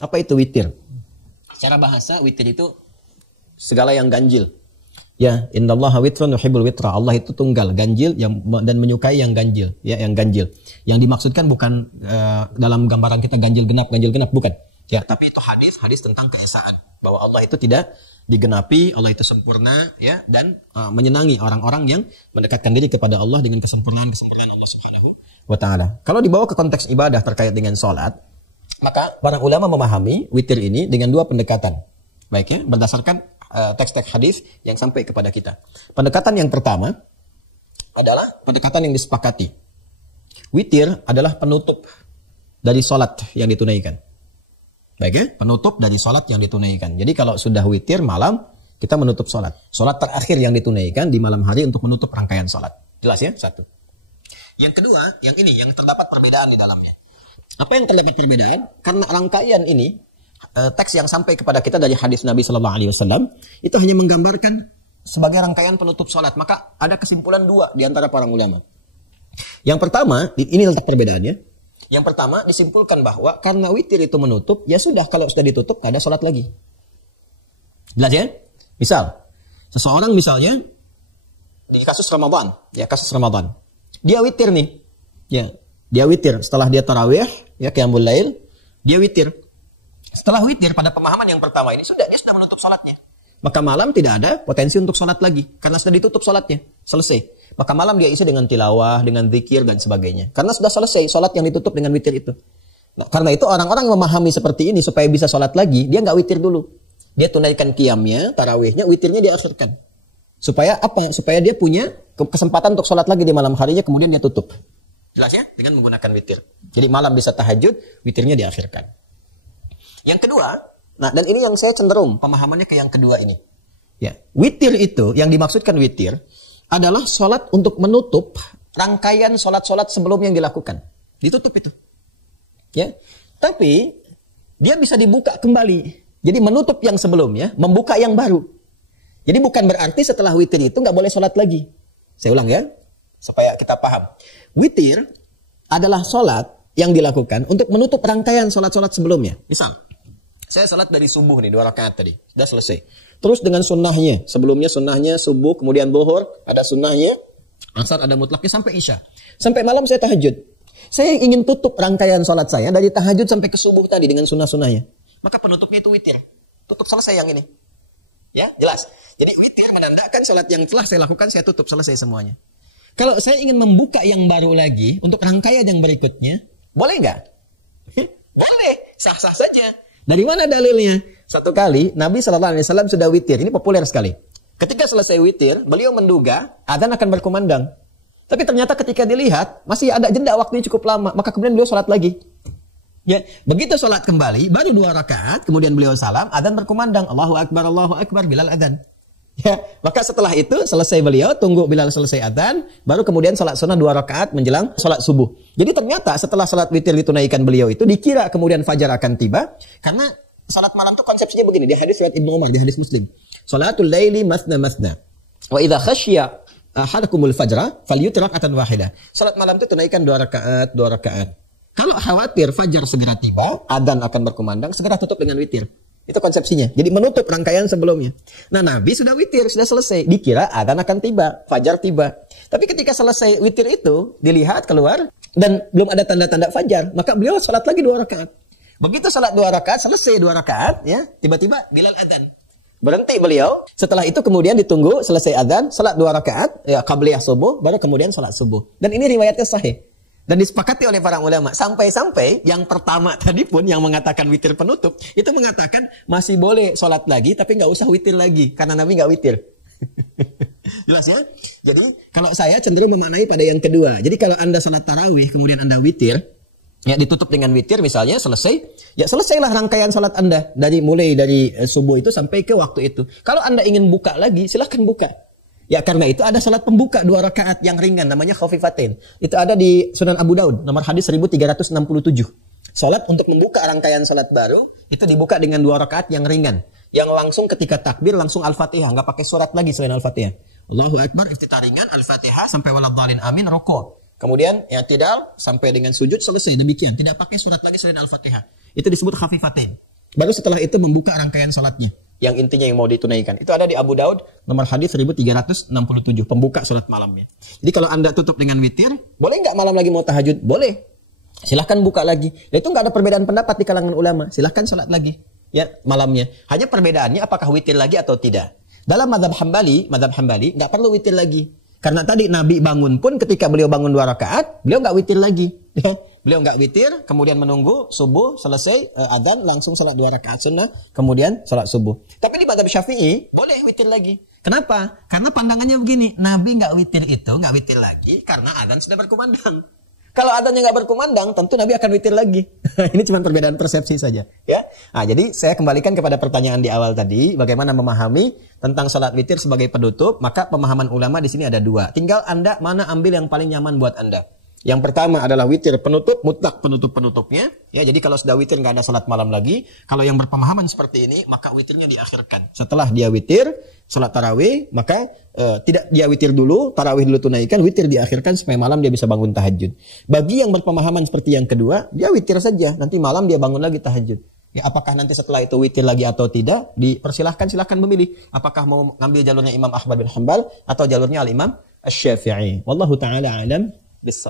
Apa itu witir? Secara bahasa witir itu segala yang ganjil. Ya, innallaha witrun yuhibbul witra. Allah itu tunggal, ganjil dan menyukai yang ganjil, ya, yang ganjil. Yang dimaksudkan bukan dalam gambaran kita ganjil genap, bukan. Ya, tapi itu hadis tentang keesaan bahwa Allah itu tidak digenapi, Allah itu sempurna, ya, dan menyenangi orang-orang yang mendekatkan diri kepada Allah dengan kesempurnaan Allah Subhanahu wa taala. Kalau dibawa ke konteks ibadah terkait dengan salat, maka para ulama memahami witir ini dengan dua pendekatan. Baik ya, berdasarkan teks-teks hadis yang sampai kepada kita. Pendekatan yang pertama adalah pendekatan yang disepakati. Witir adalah penutup dari salat yang ditunaikan. Baik ya, penutup dari salat yang ditunaikan. Jadi kalau sudah witir malam, kita menutup salat. Salat terakhir yang ditunaikan di malam hari untuk menutup rangkaian salat. Jelas ya? Satu. Yang kedua, yang ini yang terdapat perbedaan di dalamnya. Apa yang terdapat perbedaan? Karena rangkaian ini teks yang sampai kepada kita dari hadis Nabi Sallallahu Alaihi Wasallam itu hanya menggambarkan sebagai rangkaian penutup salat. Maka ada kesimpulan dua di antara para ulama. Yang pertama, ini letak perbedaannya. Yang pertama disimpulkan bahwa karena witir itu menutup, ya sudah kalau sudah ditutup tidak ada salat lagi. Jelas ya? Misal, seseorang misalnya di kasus Ramadan, dia witir nih, ya, dia witir setelah dia tarawih, ya, qiyamul lail, dia witir. Setelah witir pada pemahaman yang pertama ini dia sudah menutup salatnya. Maka malam tidak ada potensi untuk salat lagi karena sudah ditutup salatnya, selesai. Maka malam dia isi dengan tilawah, dengan zikir dan sebagainya. Karena sudah selesai salat yang ditutup dengan witir itu. Nah, karena itu orang-orang memahami seperti ini supaya bisa salat lagi, dia nggak witir dulu. Dia tunaikan qiyamnya, tarawihnya, witirnya dia akhirkan. Supaya apa? Supaya dia punya kesempatan untuk salat lagi di malam harinya, kemudian dia tutup. Jelas ya? Dengan menggunakan witir. Jadi malam bisa tahajud, witirnya diakhirkan. Yang kedua, nah, dan ini yang saya cenderung pemahamannya ke yang kedua ini. Ya, witir itu yang dimaksudkan witir adalah salat untuk menutup rangkaian salat-salat sebelum yang dilakukan. Ditutup itu. Ya. Tapi dia bisa dibuka kembali. Jadi menutup yang sebelumnya, membuka yang baru. Jadi bukan berarti setelah witir itu nggak boleh salat lagi. Saya ulang ya, supaya kita paham. Witir adalah salat yang dilakukan untuk menutup rangkaian salat-salat sebelumnya. Misal, saya salat dari subuh nih, 2 rakaat tadi. Sudah selesai. Terus dengan sunnahnya. Sebelumnya sunnahnya subuh, kemudian zuhur. Ada sunnahnya. Asar ada mutlaknya sampai isya. Sampai malam saya tahajud. Saya ingin tutup rangkaian salat saya dari tahajud sampai ke subuh tadi dengan sunnah-sunnahnya. Maka penutupnya itu witir. Tutup selesai yang ini. Ya, jelas. Jadi witir menandakan salat yang telah saya lakukan, saya tutup selesai semuanya. Kalau saya ingin membuka yang baru lagi untuk rangkaian yang berikutnya, boleh nggak? Boleh. Sah-sah saja. Dari mana dalilnya? Satu kali Nabi Sallallahu Alaihi Wasallam sudah witir. Ini populer sekali. Ketika selesai witir, beliau menduga adzan akan berkumandang. Tapi ternyata ketika dilihat masih ada jeda waktunya cukup lama. Maka kemudian beliau sholat lagi. Ya, begitu sholat kembali, baru 2 rakaat, kemudian beliau salam, adzan berkumandang. Allahu Akbar, Bilal adzan. Ya, maka setelah itu selesai beliau tunggu Bilal selesai adzan, baru kemudian sholat sunnah 2 rakaat menjelang sholat subuh. Jadi ternyata setelah sholat witir ditunaikan beliau itu dikira kemudian fajar akan tiba karena salat malam itu konsepsinya begini di hadis riwayat Ibnu Umar di hadis Muslim. Salatul laili masna. Wa idza khasyiya ahadakumul fajra falyutir rak'atan wahidah. Salat malam itu tunaikan 2 rakaat. Kalau khawatir fajar segera tiba, adzan akan berkumandang, segera tutup dengan witir. Itu konsepsinya. Jadi menutup rangkaian sebelumnya. Nah, Nabi sudah witir, sudah selesai. Dikira adzan akan tiba, fajar tiba. Tapi ketika selesai witir itu, dilihat keluar dan belum ada tanda-tanda fajar, maka beliau salat lagi 2 rakaat. Begitu salat 2 rakaat, selesai 2 rakaat, ya, tiba-tiba Bilal adzan. Berhenti beliau. Setelah itu kemudian ditunggu selesai adzan, salat 2 rakaat, ya, qabliyah subuh, baru kemudian salat subuh. Dan ini riwayatnya sahih. Dan disepakati oleh para ulama. Sampai-sampai yang pertama tadi pun yang mengatakan witir penutup, itu mengatakan masih boleh salat lagi, tapi nggak usah witir lagi. Karena Nabi nggak witir. Jelas ya? Jadi kalau saya cenderung memaknai pada yang kedua. Jadi kalau Anda salat tarawih, kemudian Anda witir, ya ditutup dengan witir misalnya, selesai. Ya selesailah rangkaian salat Anda. Mulai dari subuh itu sampai ke waktu itu. Kalau Anda ingin buka lagi, silahkan buka. Ya karena itu ada salat pembuka 2 rakaat yang ringan namanya khafifatain. Itu ada di Sunan Abu Daud nomor hadis 1367. Salat untuk membuka rangkaian salat baru itu dibuka dengan 2 rakaat yang ringan. Yang langsung ketika takbir langsung Al-Fatihah, enggak pakai surat lagi selain Al-Fatihah. Allahu Akbar iftitah ringan, Al-Fatihah sampai waladhdallin amin rukuk. Kemudian i'tidal sampai dengan sujud selesai demikian, tidak pakai surat lagi selain Al-Fatihah. Itu disebut khafifatain. Baru setelah itu membuka rangkaian sholatnya. Yang intinya yang mau ditunaikan. Itu ada di Abu Daud, nomor hadis 1367, pembuka sholat malamnya. Jadi kalau Anda tutup dengan witir, boleh nggak malam lagi mau tahajud? Boleh. Silahkan buka lagi. Itu nggak ada perbedaan pendapat di kalangan ulama. Silahkan sholat lagi ya malamnya. Hanya perbedaannya apakah witir lagi atau tidak. Dalam mazhab Hambali nggak perlu witir lagi. Karena tadi Nabi bangun pun ketika beliau bangun 2 rakaat, beliau nggak witir lagi. Beliau nggak witir, kemudian menunggu subuh selesai adzan langsung sholat 2 rakaat sunnah, kemudian sholat subuh. Tapi di mazhab Syafi'i boleh witir lagi. Kenapa? Karena pandangannya begini, Nabi nggak witir lagi karena adzan sudah berkumandang. Kalau adzannya nggak berkumandang, tentu Nabi akan witir lagi. Ini cuma perbedaan persepsi saja, ya. Nah, jadi saya kembalikan kepada pertanyaan di awal tadi, bagaimana memahami tentang salat witir sebagai penutup. Maka pemahaman ulama di sini ada 2. Tinggal Anda mana ambil yang paling nyaman buat Anda. Yang pertama adalah witir penutup, mutlak penutup-penutupnya. Ya, jadi kalau sudah witir nggak ada salat malam lagi. Kalau yang berpemahaman seperti ini, maka witirnya diakhirkan. Setelah dia witir, salat tarawih, maka tidak dia witir dulu, tarawih dulu tunaikan, witir diakhirkan supaya malam dia bisa bangun tahajud. Bagi yang berpemahaman seperti yang kedua, dia witir saja, nanti malam dia bangun lagi tahajud. Ya, apakah nanti setelah itu witir lagi atau tidak, silahkan memilih. Apakah mau ngambil jalurnya Imam Ahmad bin Hanbal atau jalurnya Al-Imam Asy-Syafi'i. Wallahu ta'ala alam bis